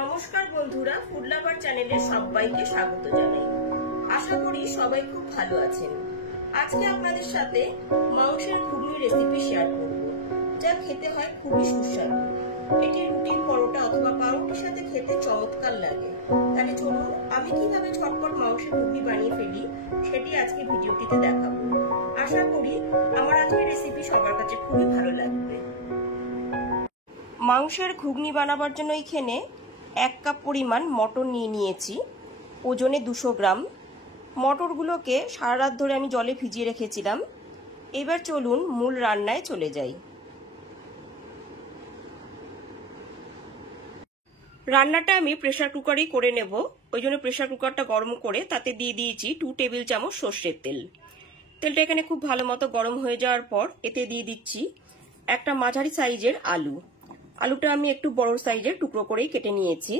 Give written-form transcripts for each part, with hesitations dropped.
নমস্কার বন্ধুরা, food lover চ্যানেলে সবাইকে স্বাগত জানাই। আশা করি সবাই খুব ভালো আছেন। আজকে আপনাদের সাথে মাংসের ঘুগনি রেসিপি শেয়ার করব, যা খেতে হয় খুবই সুস্বাদু। এটি রুটি, পরোটা অথবা পাউরুটির সাথে খেতে চমৎকার লাগে। তাহলে চলুন আমি কিভাবে ঝটপট মাংসের ঘুগনি বানিয়ে ফেলি সেটি আজকে ভিডিওটিতে দেখাবো। আশা করি আমার আজকের রেসিপি সবার কাছে খুবই ভালো লাগবে। মাংসের ঘুগনি বানাবার জন্য এখানে 1 কাপ পরিমাণ মটর নিয়ে নিয়েছি, ওজনে 200 গ্রাম। মটরগুলোকে সারা রাত ধরে আমি জলে ভিজিয়ে রেখেছিলাম। এবার চলুন মূল রান্নায় চলে যাই। রান্নাটা আমি প্রেসার কুকারেই করে নেব, ওই জন্য প্রেসার কুকারটা গরম করে তাতে দিয়ে দিয়েছি 2 টেবিল চামচ সর্ষের তেল। তেলটা এখানে খুব ভালো মতো গরম হয়ে যাওয়ার পর এতে দিয়ে দিচ্ছি একটা মাঝারি সাইজের আলু। আলুটা আমি একটু বড় সাইজের টুকরো করেই কেটে নিয়েছি।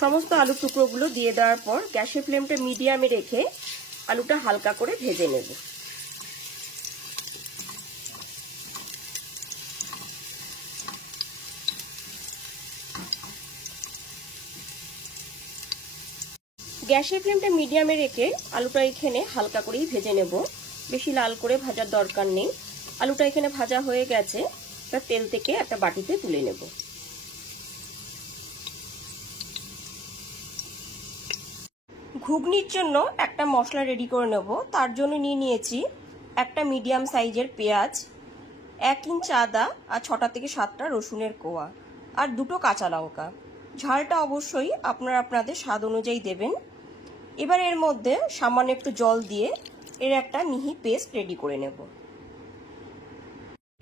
সমস্ত আলুর টুকরোগুলো দিয়ে দেওয়ার পর গ্যাসের ফ্লেমটা মিডিয়ামে রেখে আলুটা হালকা করে ভেজে নেব। গ্যাসের ফ্লেমটা মিডিয়ামে রেখে আলুটা এখানে হালকা করেই ভেজে নেব, বেশি লাল করে ভাজার দরকার নেই। আলুটা এখানে ভাজা হয়ে গেছে, তার তেল থেকে একটা বাটিতে তুলে নেব। ঘুগনির জন্য একটা মশলা রেডি করে নেব। তার জন্য নিয়ে নিয়েছি একটা মিডিয়াম সাইজের পেঁয়াজ, 1 ইঞ্চ আদা আর 6টা থেকে 7টা রসুনের কোয়া আর 2টো কাঁচা লঙ্কা। ঝালটা অবশ্যই আপনারা আপনাদের স্বাদ অনুযায়ী দেবেন। এবার এর মধ্যে সামান্য একটু জল দিয়ে এর একটা মিহি পেস্ট রেডি করে নেব।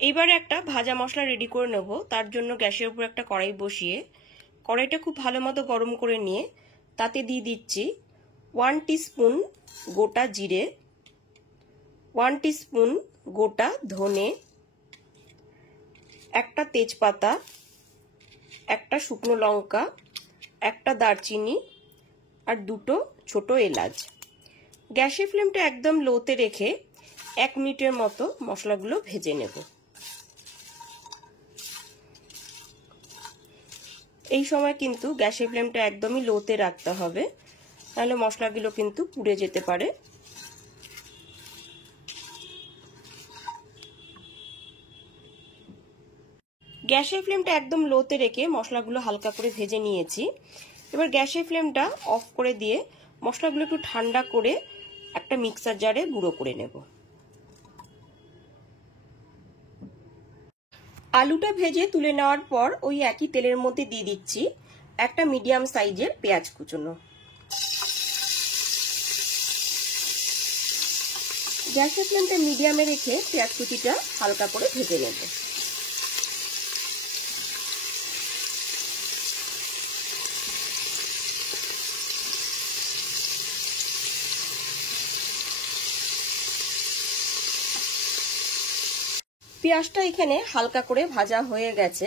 এইবার একটা ভাজা মশলা রেডি করে নেব। তার জন্য গ্যাসের উপর একটা কড়াই বসিয়ে কড়াইটা খুব ভালো মতো গরম করে নিয়ে তাতে দিয়ে দিচ্ছি 1 টিস্পুন গোটা জিরে, 1 টিস্পুন গোটা ধনে, একটা তেজপাতা, একটা শুকনো লঙ্কা, একটা দারচিনি আর 2টো ছোট এলাচ। গ্যাসের ফ্লেমটা একদম লোতে রেখে 1 মিনিটের মতো মশলাগুলো ভেজে নেব। এই সময় কিন্তু গ্যাসের ফ্লেমটা একদমই লোতে রাখতে হবে, তাহলে মশলাগুলো কিন্তু পুড়ে যেতে পারে। গ্যাসের ফ্লেমটা একদম লোতে রেখে মশলাগুলো হালকা করে ভেজে নিয়েছি। এবার গ্যাসের ফ্লেমটা অফ করে দিয়ে মশলাগুলো একটু ঠান্ডা করে একটা মিক্সার জারে গুঁড়ো করে নেব। আলুটা ভেজে তুলে নেওয়ার পর ওই একই তেলের মধ্যে দিয়ে দিচ্ছি একটা মিডিয়াম সাইজের পেঁয়াজ কুচনো। গ্যাসের ফ্লেমটা মিডিয়ামে রেখে পেঁয়াজ কুচিটা হালকা করে ভেজে নেব। পেঁয়াজটা এখানে হালকা করে ভাজা হয়ে গেছে।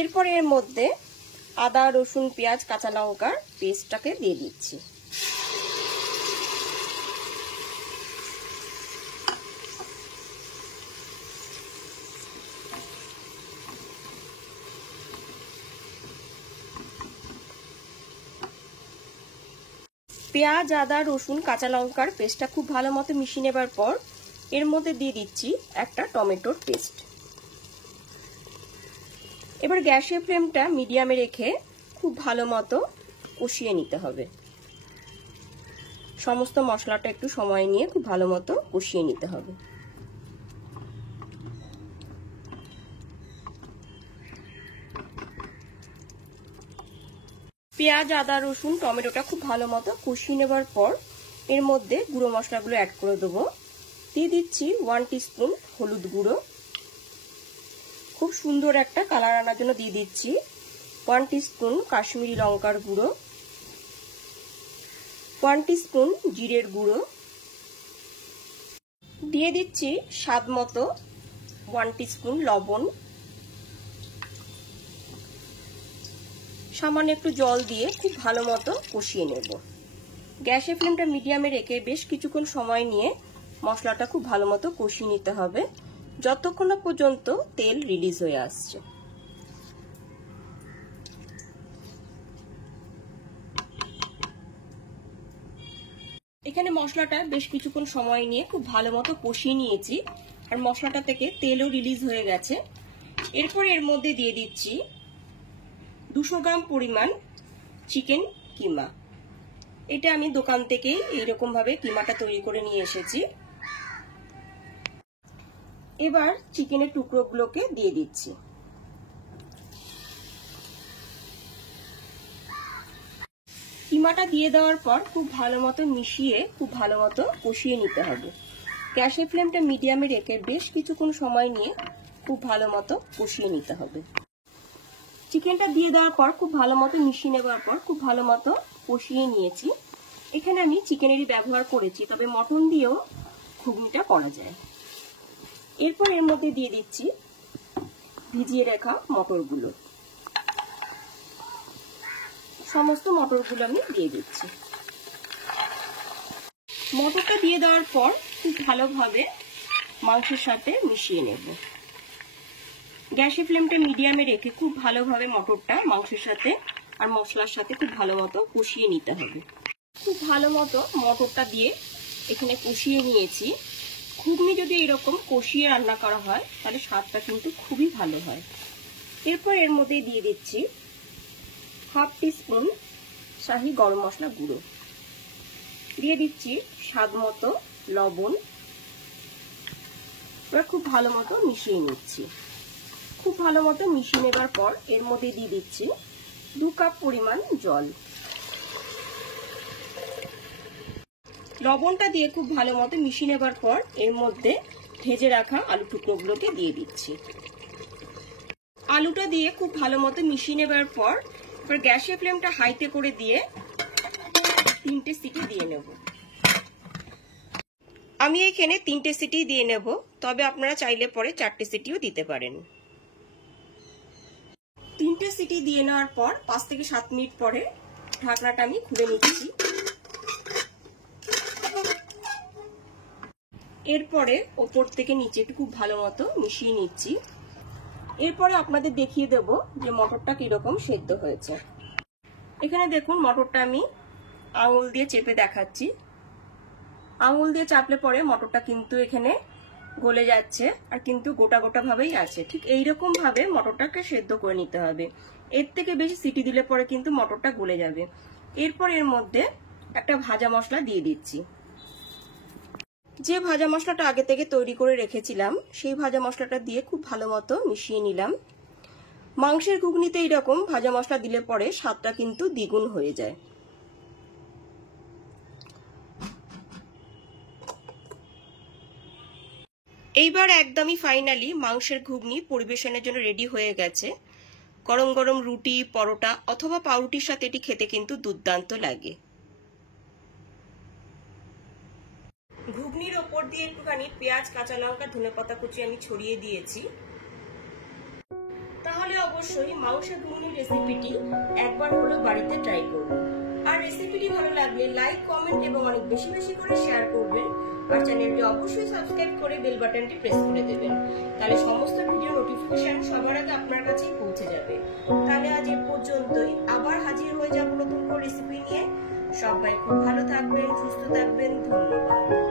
এরপর এর মধ্যে আদা, রসুন, পেঁয়াজ, কাঁচা লঙ্কার পেস্টটাকে দিয়ে দিচ্ছি। পেঁয়াজ, আদা, রসুন, কাঁচা লঙ্কার পেস্টটা খুব ভালো মতো মিশিয়ে নেবার পর এর মধ্যে দিয়ে দিচ্ছি একটা টমেটোর পেস্ট। এবার গ্যাসের ফ্লেমটা মিডিয়ামে রেখে খুব ভালো মতো কষিয়ে নিতে হবে। সমস্ত মশলাটা একটু সময় নিয়ে খুব ভালো মতো কষিয়ে নিতে হবে। পেঁয়াজ, আদা, রসুন, টমেটোটা খুব ভালো মতো কষিয়ে নেবার পর এর মধ্যে গুঁড়ো মশলাগুলো অ্যাড করে দেবো। দিয়ে দিচ্ছি 1 টিস্পুন হলুদ গুঁড়ো, খুব সুন্দর একটা কালার আনার জন্য দিয়ে দিচ্ছি 1 টিস্পুন কাশ্মীরি লঙ্কার গুঁড়ো, 1 টিস্পুন জিরের গুঁড়ো, দিয়ে দিচ্ছি স্বাদ মতো 1 টিস্পুন লবণ, সামান্য একটু জল দিয়ে খুব ভালো মতো কষিয়ে নেব। গ্যাসের ফ্লেমটা মিডিয়ামে রেখে বেশ কিছুক্ষণ সময় নিয়ে মশলাটা খুব ভালো মতো কষিয়ে নিতে হবে, যতক্ষণ না পর্যন্ত তেল রিলিজ হয়ে আসছে। এখানে মশলাটা বেশ কিছুক্ষণ সময় নিয়ে খুব ভালো মতো কষিয়ে নিয়েছি, আর মশলাটা থেকে তেলও রিলিজ হয়ে গেছে। এরপর এর মধ্যে দিয়ে দিচ্ছি 200 গ্রাম পরিমাণ চিকেন কিমা। এটা আমি দোকান থেকে এইরকম ভাবে কিমাটা তৈরি করে নিয়ে এসেছি। এবার চিকেনের টুকরোগুলোকে দিয়ে দিচ্ছি। কিমাটা দিয়ে দেওয়ার পর খুব ভালো মতো মিশিয়ে খুব ভালো মতো কষিয়ে নিতে হবে। গ্যাসের ফ্লেমটা মিডিয়ামে রেখে বেশ কিছুক্ষণ সময় নিয়ে খুব ভালো মতো কষিয়ে নিতে হবে। চিকেনটা দিয়ে দেওয়ার পর খুব ভালো মতো মিশিয়ে নেওয়ার পর খুব ভালো মতো কষিয়ে নিয়েছি। এখানে আমি চিকেনেরই ব্যবহার করেছি, তবে মটন দিয়েও ঘুগনিটা করা যায়। এরপর এর মধ্যে দিয়ে দিচ্ছি ভিজিয়ে রাখা মটরগুলো। সমস্ত মটরগুলো আমি দিয়ে দিচ্ছি। মটরটা দিয়ে দেওয়ার পর খুব ভালোভাবে মাংসের সাথে মিশিয়ে নেব। গ্যাসের ফ্লেমটা মিডিয়ামে রেখে খুব ভালোভাবে মটরটা মাংসের সাথে আর মশলার সাথে খুব ভালো মতো কষিয়ে নিতে হবে। খুব ভালো মতো মটরটা দিয়ে এখানে কষিয়ে নিয়েছি। ঘুগনি যদি এরকম কষিয়ে রান্না করা হয় তাহলে স্বাদটা কিন্তু খুবই ভালো হয়। এরপর এর মধ্যে দিয়ে দিচ্ছি 1/2 টিস্পুন শাহি গরম মশলা গুঁড়ো, দিয়ে দিচ্ছি স্বাদ মতো লবণ। এবার খুব ভালো মতো মিশিয়ে নিচ্ছি। খুব ভালো মতো মিশিয়ে নেবার পর এর মধ্যে দিয়ে দিচ্ছি 2 কাপ পরিমাণ জল। লবণটা দিয়ে খুব ভালো মতো মিশিয়ে নেবার পর এর মধ্যে ভেজে রাখা আলু টুকরোগুলোকে দিয়ে দিচ্ছি। আলুটা দিয়ে খুব ভালো মতো মিশিয়ে নেবার পর এবার গ্যাসের ফ্লেমটা হাইতে করে দিয়ে 3টে সিটি দিয়ে নেব। আমি এখানে 3টে সিটি দিয়ে নেব, তবে আপনারা চাইলে পরে 4টে সিটিও দিতে পারেন। 3টে সিটি দিয়ে নেওয়ার পর 5 থেকে 7 মিনিট পরে ঢাকনাটা আমি খুলে নিচ্ছি। এরপরে ওপর থেকে নিচে খুব ভালো মতো মিশিয়ে নিচ্ছি। এরপরে আপনাদের দেখিয়ে দেব যে মটরটা কিরকম সেদ্ধ হয়েছে। এখানে দেখুন মটরটা আমি আঙুল দিয়ে চেপে দেখাচ্ছি। আঙুল দিয়ে চাপলে পরে মটরটা কিন্তু এখানে গলে যাচ্ছে, আর কিন্তু গোটা গোটা ভাবেই আছে। ঠিক এইরকম ভাবে মটরটাকে সেদ্ধ করে নিতে হবে। এর থেকে বেশি সিটি দিলে পরে কিন্তু মটরটা গলে যাবে। এরপর এর মধ্যে একটা ভাজা মশলা দিয়ে দিচ্ছি। যে ভাজা মশলাটা আগে থেকে তৈরি করে রেখেছিলাম সেই ভাজা মশলাটা দিয়ে খুব ভালো মতো মিশিয়ে নিলাম। মাংসের ঘুগনিতে এইরকম ভাজা মশলা দিলে পরে স্বাদটা কিন্তু দ্বিগুণ হয়ে যায়। এইবার একদমই ফাইনালি মাংসের ঘুগনি পরিবেশনের জন্য রেডি হয়ে গেছে। গরম গরম রুটি, পরোটা অথবা পাউরুটির সাথে এটি খেতে কিন্তু দুর্দান্ত লাগে। ঘুগনির ওপর দিয়ে একটুখানি পেঁয়াজ, কাঁচা লঙ্কা, ধনেপাতা কুচি আমি ছড়িয়ে দিয়েছি। তাহলে অবশ্যই মাংসের ঘুগনির রেসিপিটি একবার হলেও বাড়িতে ট্রাই করুন। আর রেসিপিটি ভালো লাগলে লাইক, কমেন্ট এবং অনেক বেশি বেশি করে শেয়ার করবেন। আর চ্যানেলটি অবশ্যই সাবস্ক্রাইব করে বেল বাটনটি প্রেস করে দেবেন, তাহলে সমস্ত ভিডিও নোটিফিকেশন সবার আগে আপনার কাছেই পৌঁছে যাবে। তাহলে আজ এ পর্যন্তই, আবার হাজির হয়ে যাব নতুন কোনো রেসিপি নিয়ে। সবাই খুব ভালো থাকবেন, সুস্থ থাকবেন। ধন্যবাদ।